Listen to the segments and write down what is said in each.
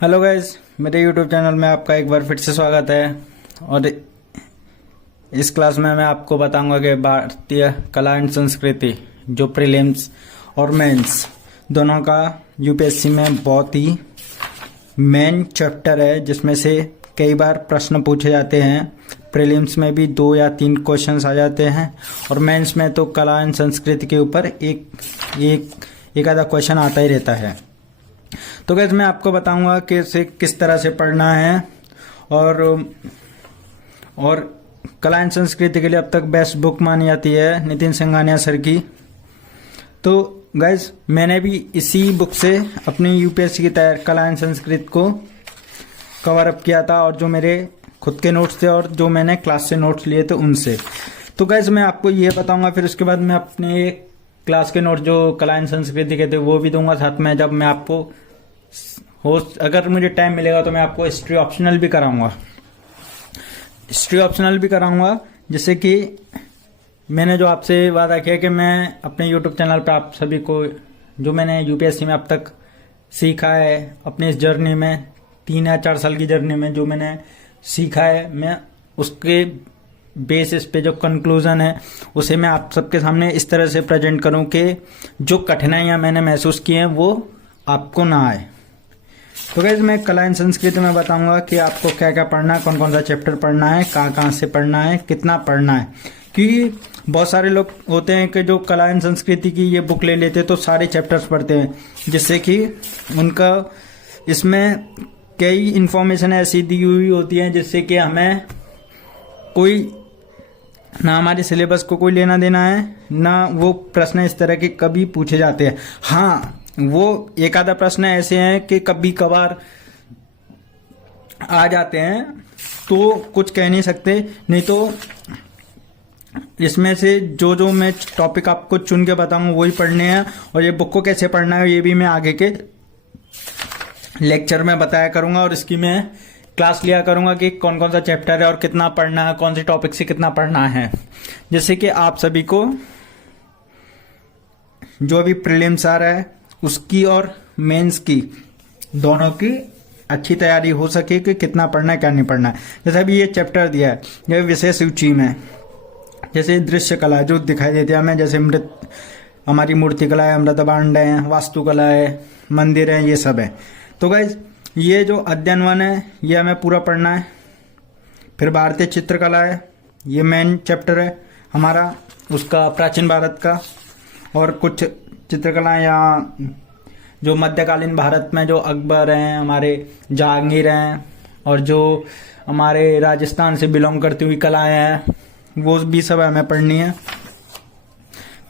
Hello guys, मेरे YouTube channel में आपका एक बार फिर से स्वागत है। और इस क्लास में मैं आपको बताऊंगा कि भारतीय कला एंड संस्कृति जो प्रीलिम्स और मेंस दोनों का यूपीएससी में बहुत ही मेन चैप्टर है, जिसमें से कई बार प्रश्न पूछे जाते हैं। प्रीलिम्स में भी 2 या 3 क्वेश्चंस आ जाते हैं और मेंस में तो कला एंड संस्कृति के ऊपर एक आधा क्वेश्चन आता ही रहता है। तो गाइस, मैं आपको बताऊंगा कि इसे किस तरह से पढ़ना है। और कला एंड संस्कृति के लिए अब तक बेस्ट बुक मानी जाती है नितिन सिंघानिया सर की। तो गाइस, मैंने भी इसी बुक से अपनी यूपीएससी की तैयारी कला एंड संस्कृति को कवर अप किया था, और जो मेरे खुद के नोट्स थे और जो मैंने क्लास से नोट्स लिए थे उनसे। तो गाइस, मैं आपको ये बताऊंगा, फिर उसके बाद मैं अपने क्लास के नोट जो कला एंड संस्कृति के थे वो भी दूंगा साथ में। जब मैं आपको अगर मुझे टाइम मिलेगा तो मैं आपको हिस्ट्री ऑप्शनल भी कराऊंगा। जैसे कि मैंने जो आपसे वादा किया कि मैं अपने यूट्यूब चैनल पे आप सभी को जो मैंने यूपीएससी में अब तक सीखा है, अपनी इस जर्नी में 3 या 4 साल की जर्नी में जो मैंने सीखा है, मैं उसके बेसिस पे जो कंक्लूजन है उसे मैं आप सबके सामने इस तरह से प्रेजेंट करूं कि जो कठिनाइयां मैंने महसूस की हैं वो आपको ना आए। तो गाइस, मैं कला एंड संस्कृति में बताऊंगा कि आपको क्या क्या पढ़ना है, कौन कौन सा चैप्टर पढ़ना है, कहाँ से पढ़ना है, कितना पढ़ना है। क्योंकि बहुत सारे लोग होते हैं कि जो कला एंड संस्कृति की ये बुक ले लेते तो सारे चैप्टर्स पढ़ते हैं, जिससे कि उनका इसमें कई इन्फॉर्मेशन ऐसी दी हुई होती है जिससे कि हमें कोई ना हमारे सिलेबस को कोई लेना देना है, ना वो प्रश्न इस तरह के कभी पूछे जाते हैं। हाँ, वो एक आधा प्रश्न ऐसे हैं कि कभी कभार आ जाते हैं तो कुछ कह नहीं सकते। नहीं तो इसमें से जो मैं टॉपिक आपको चुन के बताऊंगा वही पढ़ने हैं, और ये बुक को कैसे पढ़ना है ये भी मैं आगे के लेक्चर में बताया करूंगा, और इसकी मैं क्लास लिया करूंगा कि कौन कौन सा चैप्टर है और कितना पढ़ना है, कौन से टॉपिक से कितना पढ़ना है, जैसे कि आप सभी को जो भी प्रीलिम्स आ रहा है उसकी और मेंस की दोनों की अच्छी तैयारी हो सके कि कितना पढ़ना है क्या नहीं पढ़ना है। जैसे अभी ये चैप्टर दिया है, ये विशेष सूची में जैसे दृश्य कला जो दिखाई देती है हमें, जैसे हमारी मूर्ति कला है, अमृत भांड है, वास्तुकला है, मंदिर है, ये सब है। तो गाइज, ये जो अध्ययन 1 है ये हमें पूरा पढ़ना है। फिर भारतीय चित्रकला है, ये मेन चैप्टर है हमारा उसका, प्राचीन भारत का, और कुछ चित्रकला या जो मध्यकालीन भारत में जो अकबर हैं, हमारे जहांगीर हैं, और जो हमारे राजस्थान से बिलोंग करती हुई कलाएं हैं वो भी सब हमें पढ़नी है।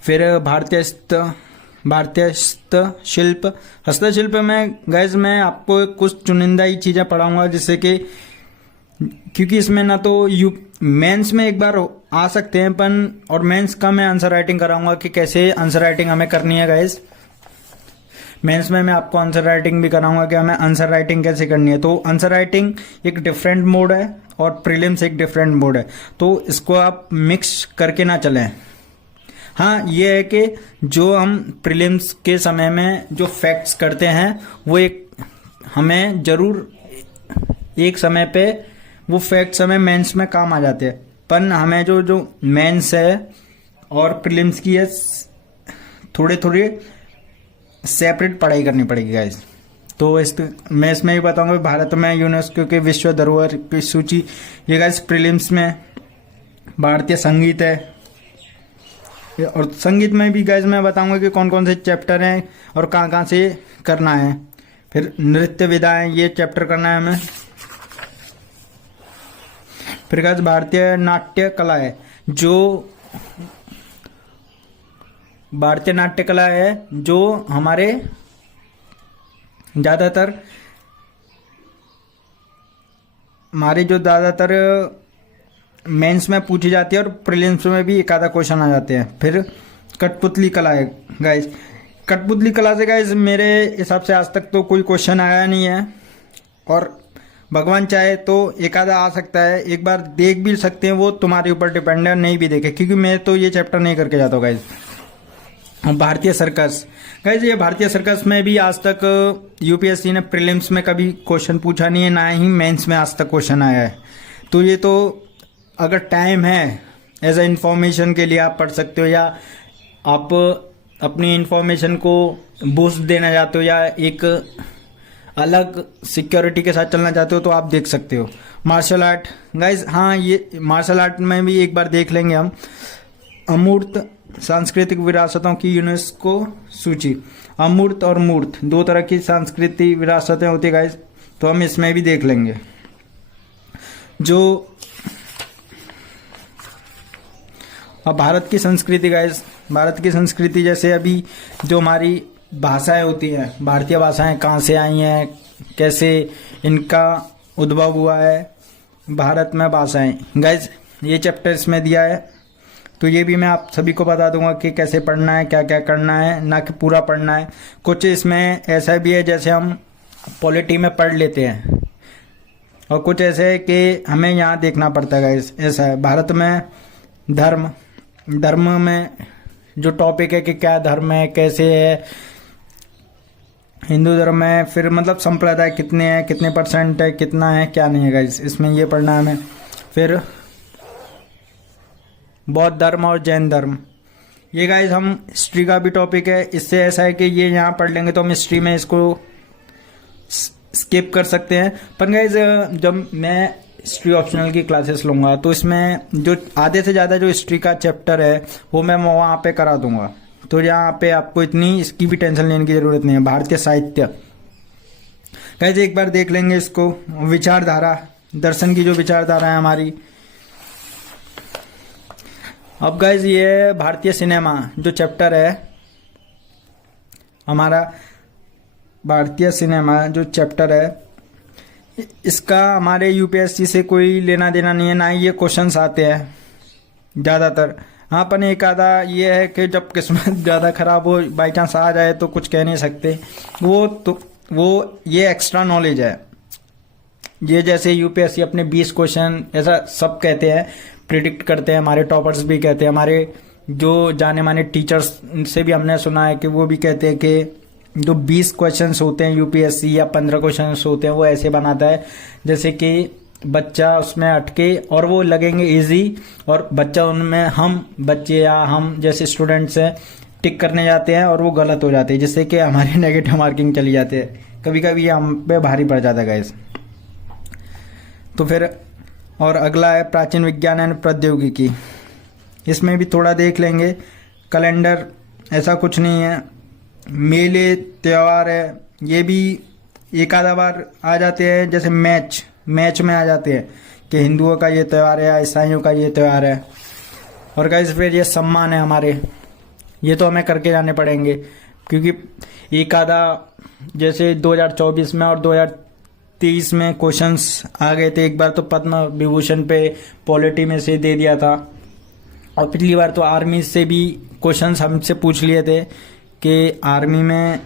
फिर भारतीय हस्तशिल्प में गाइज मैं आपको कुछ चुनिंदा ही चीजें पढ़ाऊंगा, जिससे कि क्योंकि इसमें ना तो मेंस में एक बार आ सकते हैं और मेंस का मैं आंसर राइटिंग कराऊंगा कि कैसे आंसर राइटिंग हमें करनी है। गाइज, मेंस में मैं आपको आंसर राइटिंग भी कराऊंगा कि हमें आंसर राइटिंग कैसे करनी है। तो आंसर राइटिंग एक डिफरेंट मोड है और प्रीलिम्स एक डिफरेंट मोड है, तो इसको आप मिक्स करके ना चलें। हाँ, ये है कि जो हम प्रीलिम्स के समय में जो फैक्ट्स करते हैं वो हमें जरूर एक समय पे वो फैक्ट्स हमें मेंस में काम आ जाते हैं, पर हमें जो मेंस है और प्रीलिम्स की है थोड़े सेपरेट पढ़ाई करनी पड़ेगी गाइस। तो मैं इसमें ही बताऊंगा भारत में यूनेस्को के विश्व धरोहर की सूची, ये गाइस प्रीलिम्स में भारतीय संगीत है, और संगीत में भी गाइस मैं बताऊंगा कि कौन कौन से चैप्टर हैं और कहाँ से करना है। फिर नृत्य विधाएं, ये चैप्टर करना है हमें। फिर गाइस भारतीय नाट्य कला है, जो भारतीय नाट्य कला है जो हमारे ज्यादातर मेंस में पूछी जाती है और प्रीलिम्स में भी एक आधा क्वेश्चन आ जाते हैं। फिर कठपुतली कला है गाइस, कठपुतली कला से गाइस मेरे हिसाब से आज तक तो कोई क्वेश्चन आया नहीं है, और भगवान चाहे तो एक आधा आ सकता है, एक बार देख भी सकते हैं, वो तुम्हारे ऊपर डिपेंड है, नहीं भी देखे, क्योंकि मैं तो ये चैप्टर नहीं करके जाता हूँ गाइस। भारतीय सर्कस गाइस ये भारतीय सर्कस में भी आज तक यूपीएससी ने प्रीलिम्स में कभी क्वेश्चन पूछा नहीं है, ना ही मेंस में आज तक क्वेश्चन आया है। तो ये तो अगर टाइम है एज ए इंफॉर्मेशन के लिए आप पढ़ सकते हो, या आप अपनी इंफॉर्मेशन को बूस्ट देना चाहते हो, या एक अलग सिक्योरिटी के साथ चलना चाहते हो, तो आप देख सकते हो। मार्शल आर्ट गाइज, हाँ ये मार्शल आर्ट में भी एक बार देख लेंगे हम। अमूर्त सांस्कृतिक विरासतों की यूनेस्को सूची। अमूर्त और मूर्त दो तरह की सांस्कृतिक विरासतें होती है गाइज, तो हम इसमें भी देख लेंगे। जो अब भारत की संस्कृति गाइज, भारत की संस्कृति जैसे अभी जो हमारी भाषाएं होती हैं, भारतीय भाषाएं कहाँ से आई हैं, कैसे इनका उद्भव हुआ है, भारत में भाषाएं गाइज ये चैप्टर इसमें दिया है। तो ये भी मैं आप सभी को बता दूंगा कि कैसे पढ़ना है, क्या क्या करना है, ना कि पूरा पढ़ना है। कुछ इसमें ऐसा भी है जैसे हम पॉलिटी में पढ़ लेते हैं, और कुछ ऐसे है कि हमें यहाँ देखना पड़ता है गाइज। ऐसा है भारत में धर्म में जो टॉपिक है कि क्या धर्म है, कैसे है हिंदू धर्म में, फिर मतलब संप्रदाय कितने हैं, कितने परसेंट है, कितना है, क्या नहीं है गाइज, इसमें ये पढ़ना है हमें। फिर बौद्ध धर्म और जैन धर्म, ये गाइज हम हिस्ट्री का भी टॉपिक है। इससे ऐसा है कि ये यहाँ पढ़ लेंगे तो हम हिस्ट्री में इसको स्किप कर सकते हैं। पर गाइज जब मैं हिस्ट्री ऑप्शनल की क्लासेस लूँगा तो इसमें जो आधे से ज़्यादा जो हिस्ट्री का चैप्टर है वो मैं वहाँ पे करा दूंगा, तो यहाँ पे आपको इतनी इसकी भी टेंशन लेने की ज़रूरत नहीं है। भारतीय साहित्य गाइज एक बार देख लेंगे इसको। विचारधारा, दर्शन की जो विचारधारा है हमारी। अब गाइज ये भारतीय सिनेमा जो चैप्टर है हमारा, भारतीय सिनेमा जो चैप्टर है, इसका हमारे यूपीएससी से कोई लेना देना नहीं है, ना ही ये क्वेश्चंस आते हैं ज़्यादातर। हाँ अपन एक आधा ये है कि जब किस्मत ज़्यादा ख़राब हो, बाई चांस आ जाए तो कुछ कह नहीं सकते, वो ये एक्स्ट्रा नॉलेज है। ये जैसे यूपीएससी अपने 20 क्वेश्चन ऐसा सब कहते हैं, प्रिडिक्ट करते हैं, हमारे टॉपर्स भी कहते हैं, हमारे जो जाने माने टीचर्स से भी हमने सुना है कि वो भी कहते हैं कि जो 20 क्वेश्चंस होते हैं यूपीएससी या 15 क्वेश्चंस होते हैं वो ऐसे बनाता है जैसे कि बच्चा उसमें अटके और वो लगेंगे इजी, और बच्चा उनमें हम बच्चे या हम जैसे स्टूडेंट्स हैं टिक करने जाते हैं और वो गलत हो जाते हैं, जिससे कि हमारी नेगेटिव मार्किंग चली जाती है। कभी कभी ये हम पे भारी पड़ जाता है गाइस। तो फिर और अगला है प्राचीन विज्ञान एवं प्रौद्योगिकी, इसमें भी थोड़ा देख लेंगे। कैलेंडर ऐसा कुछ नहीं है, मेले त्यौहार है, ये भी एक आधा बार आ जाते हैं, जैसे मैच में आ जाते हैं कि हिंदुओं का ये त्यौहार है, ईसाइयों का ये त्यौहार है। और गाइस फिर ये सम्मान है हमारे, ये तो हमें करके जाने पड़ेंगे, क्योंकि एक आधा जैसे 2024 में और 2023 में क्वेश्चंस आ गए थे। एक बार तो पद्म विभूषण पे पॉलिटी में से दे दिया था, और पिछली बार तो आर्मी से भी क्वेश्चंस हमसे पूछ लिए थे कि आर्मी में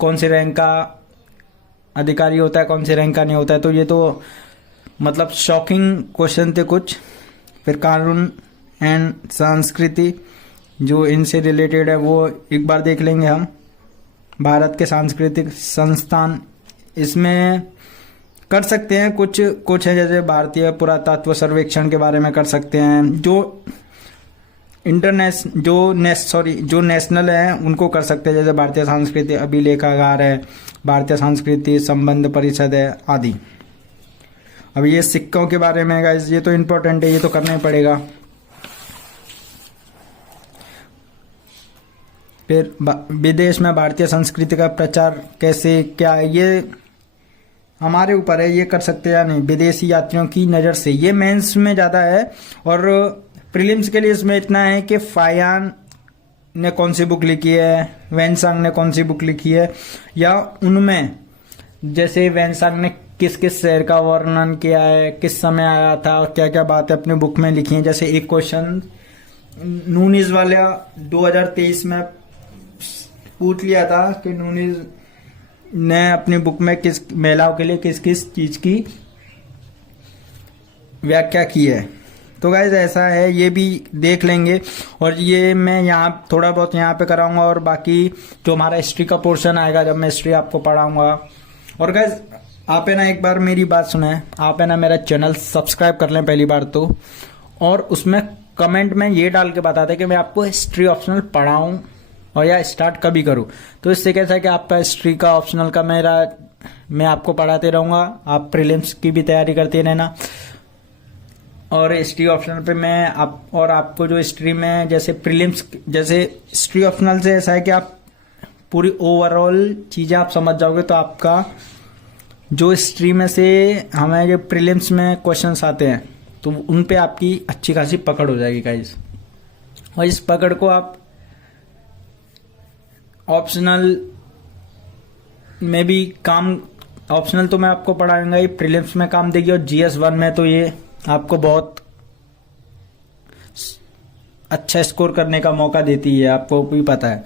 कौन से रैंक का अधिकारी होता है, कौन से रैंक का नहीं होता है। तो ये तो मतलब शॉकिंग क्वेश्चन थे कुछ। फिर कानून एंड संस्कृति जो इनसे रिलेटेड है वो एक बार देख लेंगे हम। भारत के सांस्कृतिक संस्थान इसमें कर सकते हैं, कुछ है जैसे भारतीय पुरातत्व सर्वेक्षण के बारे में कर सकते हैं। जो जो नेशनल है उनको कर सकते हैं, जैसे भारतीय सांस्कृति अभिलेखागार है, भारतीय संस्कृति संबंध परिषद है आदि। अब ये सिक्कों के बारे में गाइस, ये तो इम्पोर्टेंट है, ये तो करना ही पड़ेगा। फिर विदेश में भारतीय संस्कृति का प्रचार कैसे क्या है, ये हमारे ऊपर है, ये कर सकते हैं या नहीं। विदेशी यात्रियों की नज़र से, ये मेंस में ज़्यादा है, और प्रीलिम्स के लिए इसमें इतना है कि फायान ने कौन सी बुक लिखी है, वेनसांग ने कौन सी बुक लिखी है, या उनमें जैसे वेनसांग ने किस किस शहर का वर्णन किया है, किस समय आया था, और क्या क्या बातें अपने बुक में लिखी हैं। जैसे एक क्वेश्चन नूनीज वाला 2023 में पूछ लिया था कि नूनीज ने अपनी बुक में किस महिलाओं के लिए किस किस चीज की व्याख्या की है। तो गाइज ऐसा है, ये भी देख लेंगे। और ये मैं यहाँ थोड़ा बहुत यहाँ पे कराऊंगा, और बाकी जो हमारा हिस्ट्री का पोर्शन आएगा जब मैं हिस्ट्री आपको पढ़ाऊंगा। और गाइज आप है ना एक बार मेरी बात सुने, आप है ना मेरा चैनल सब्सक्राइब कर लें पहली बार तो, और उसमें कमेंट में ये डाल के बता दें कि मैं आपको हिस्ट्री ऑप्शनल पढ़ाऊं और या स्टार्ट कभी करूं। तो इससे कैसा है कि आपका हिस्ट्री का ऑप्शनल का मैं आपको पढ़ाते रहूंगा, आप प्रीलिम्स की भी तैयारी करते रहना। और हिस्ट्री ऑप्शनल पे मैं आपको जो हिस्ट्री में जैसे प्रीलिम्स, जैसे हिस्ट्री ऑप्शनल से ऐसा है कि आप पूरी ओवरऑल चीजें आप समझ जाओगे, तो आपका जो हिस्ट्री में से हमें जो प्रीलिम्स में क्वेश्चंस आते हैं तो उन पे आपकी अच्छी खासी पकड़ हो जाएगी गाइस। और इस पकड़ को आप ऑप्शनल में भी काम, ऑप्शनल तो मैं आपको पढ़ाऊंगा ही, प्रीलिम्स में काम देगी, और जीएस 1 में तो ये आपको बहुत अच्छा स्कोर करने का मौका देती है, आपको भी पता है।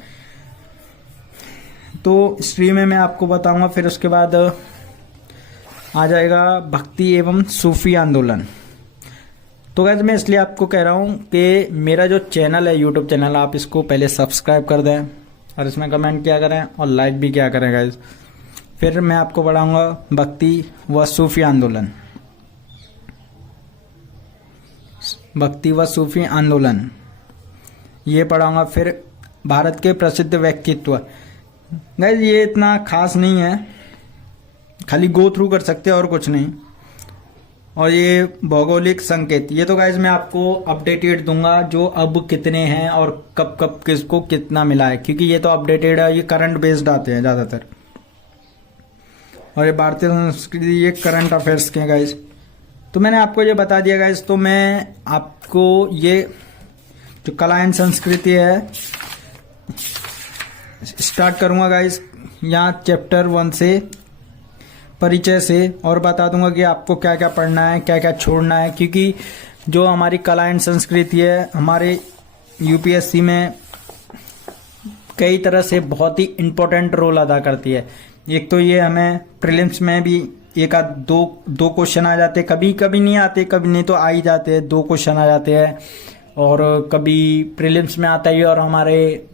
तो हिस्ट्री में मैं आपको बताऊंगा। फिर उसके बाद आ जाएगा भक्ति एवं सूफी आंदोलन। तो गाइस मैं इसलिए आपको कह रहा हूं कि मेरा जो चैनल है, यूट्यूब चैनल, आप इसको पहले सब्सक्राइब कर दें और इसमें कमेंट किया करें और लाइक भी किया करें गाइस। फिर मैं आपको पढ़ाऊंगा भक्ति व सूफी आंदोलन, भक्ति व सूफी आंदोलन ये पढ़ाऊंगा। फिर भारत के प्रसिद्ध व्यक्तित्व, गाइस ये इतना खास नहीं है, खाली गो थ्रू कर सकते हैं और कुछ नहीं। और ये भौगोलिक संकेत, ये तो गाइस मैं आपको अपडेटेड दूंगा, जो अब कितने हैं और कब कब किसको कितना मिला है, क्योंकि ये तो अपडेटेड है, ये करंट बेस्ड आते हैं ज्यादातर। और ये भारतीय संस्कृति, ये करंट अफेयर्स के गाइस। तो मैंने आपको ये बता दिया गाइस। तो मैं आपको ये जो कला एंड संस्कृति है स्टार्ट करूंगा गाइस, यहाँ चैप्टर 1 से, परिचय से, और बता दूंगा कि आपको क्या क्या पढ़ना है, क्या क्या छोड़ना है। क्योंकि जो हमारी कला एंड संस्कृति है हमारे यूपीएससी में कई तरह से बहुत ही इम्पोर्टेंट रोल अदा करती है। एक तो ये हमें प्रीलिम्स में भी एक आध दो क्वेश्चन आ जाते, कभी कभी नहीं आते, कभी नहीं तो आ ही जाते हैं, 2 क्वेश्चन आ जाते हैं। और कभी प्रीलिम्स में आता ही, और हमारे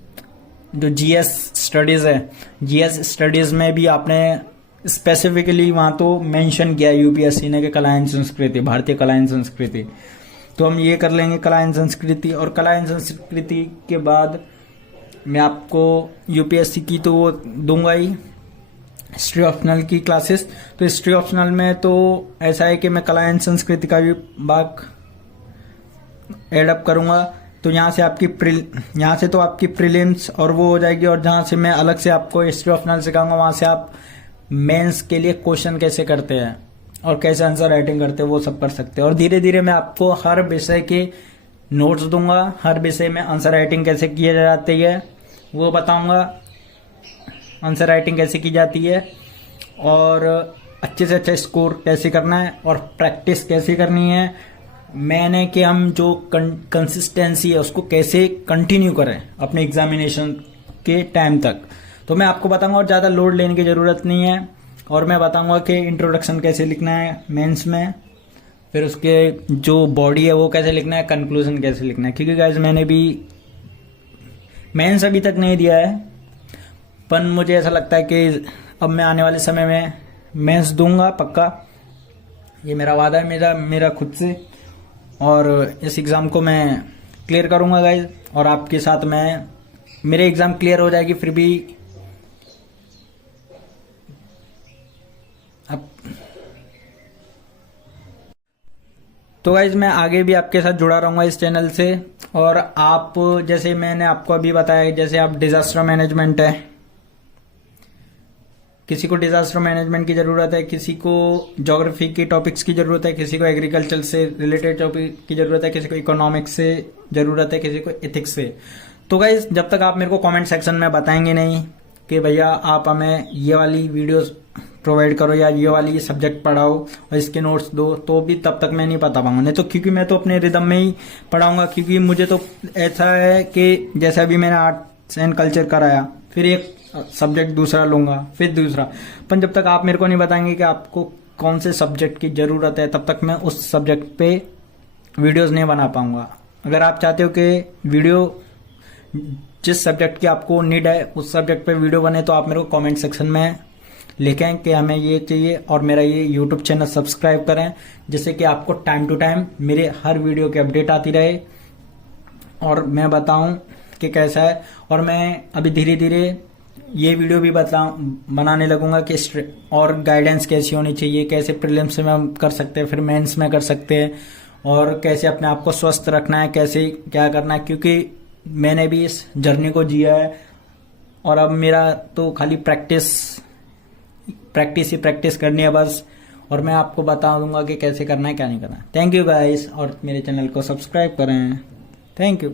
जो जीएस स्टडीज है, जीएस स्टडीज में भी आपने स्पेसिफिकली वहां तो मेंशन किया यूपीएससी ने कि कला एंड संस्कृति, भारतीय कला एंड संस्कृति। तो हम ये कर लेंगे कला एंड संस्कृति। और कला एंड संस्कृति के बाद मैं आपको यूपीएससी की तो वो दूंगा ही, हिस्ट्री ऑप्शनल की क्लासेस। तो हिस्ट्री ऑप्शनल में तो ऐसा है कि मैं कला एंड संस्कृति का भी भाग एडअप करूंगा। तो यहाँ से तो आपकी प्रीलिम्स और वो हो जाएगी, और जहाँ से मैं अलग से आपको हिस्ट्री ऑप्शनल सिखाऊंगा, वहां से आप मेंस के लिए क्वेश्चन कैसे करते हैं और कैसे आंसर राइटिंग करते हैं वो सब कर सकते हैं। और धीरे धीरे मैं आपको हर विषय के नोट्स दूंगा, हर विषय में आंसर राइटिंग कैसे किया जाती है वो बताऊंगा, आंसर राइटिंग कैसे की जाती है, और अच्छे से अच्छा स्कोर कैसे करना है, और प्रैक्टिस कैसे करनी है, मैंने कि हम जो कंसिस्टेंसी है उसको कैसे कंटिन्यू करें अपने एग्जामिनेशन के टाइम तक। तो मैं आपको बताऊंगा, और ज़्यादा लोड लेने की ज़रूरत नहीं है। और मैं बताऊंगा कि इंट्रोडक्शन कैसे लिखना है मेंस में, फिर उसके जो बॉडी है वो कैसे लिखना है, कंक्लूजन कैसे लिखना है। क्योंकि गाइस मैंने भी मेंस अभी तक नहीं दिया है, पर मुझे ऐसा लगता है कि अब मैं आने वाले समय में मेंस दूंगा पक्का, ये मेरा वादा है मेरा खुद से। और इस एग्ज़ाम को मैं क्लियर करूंगा गाइस, और आपके साथ मेरे एग्ज़ाम क्लियर हो जाएगी, फिर भी अब तो गाइज मैं आगे भी आपके साथ जुड़ा रहूंगा इस चैनल से। और आप, जैसे मैंने आपको अभी बताया, जैसे आप डिजास्टर मैनेजमेंट है, किसी को डिजास्टर मैनेजमेंट की जरूरत है, किसी को ज्योग्राफी के टॉपिक्स की जरूरत है, किसी को एग्रीकल्चर से रिलेटेड टॉपिक की जरूरत है, किसी को इकोनॉमिक्स से जरूरत है, किसी को एथिक्स से। तो गाइज जब तक आप मेरे को कमेंट सेक्शन में बताएंगे नहीं कि भैया आप हमें ये वाली वीडियोस प्रोवाइड करो या ये वाली सब्जेक्ट पढ़ाओ और इसके नोट्स दो, तो भी तब तक मैं नहीं बता पाऊंगा। नहीं तो क्योंकि मैं तो अपने रिदम में ही पढ़ाऊंगा, क्योंकि मुझे तो ऐसा है कि जैसे अभी मैंने आर्ट्स एंड कल्चर कराया, फिर एक सब्जेक्ट दूसरा लूंगा, फिर दूसरा, पर जब तक आप मेरे को नहीं बताएंगे कि आपको कौन से सब्जेक्ट की जरूरत है, तब तक मैं उस सब्जेक्ट पे वीडियोस नहीं बना पाऊंगा। अगर आप चाहते हो कि वीडियो जिस सब्जेक्ट की आपको नीड है उस सब्जेक्ट पे वीडियो बने तो आप मेरे को कमेंट सेक्शन में लिखें कि हमें ये चाहिए, और मेरा ये यूट्यूब चैनल सब्सक्राइब करें जिससे कि आपको टाइम टू टाइम मेरे हर वीडियो की अपडेट आती रहे और मैं बताऊं कि कैसा है। और मैं अभी धीरे धीरे ये वीडियो भी बनाने लगूंगा कि और गाइडेंस कैसी होनी चाहिए, कैसे प्रीलिम्स में हम कर सकते हैं, फिर मेंस में कर सकते हैं, और कैसे अपने आप को स्वस्थ रखना है, कैसे क्या करना है, क्योंकि मैंने भी इस जर्नी को जिया है और अब मेरा तो खाली प्रैक्टिस ही प्रैक्टिस करनी है बस। और मैं आपको बता दूंगा कि कैसे करना है क्या नहीं करना है। थैंक यू गाइस, और मेरे चैनल को सब्सक्राइब करें। Thank you.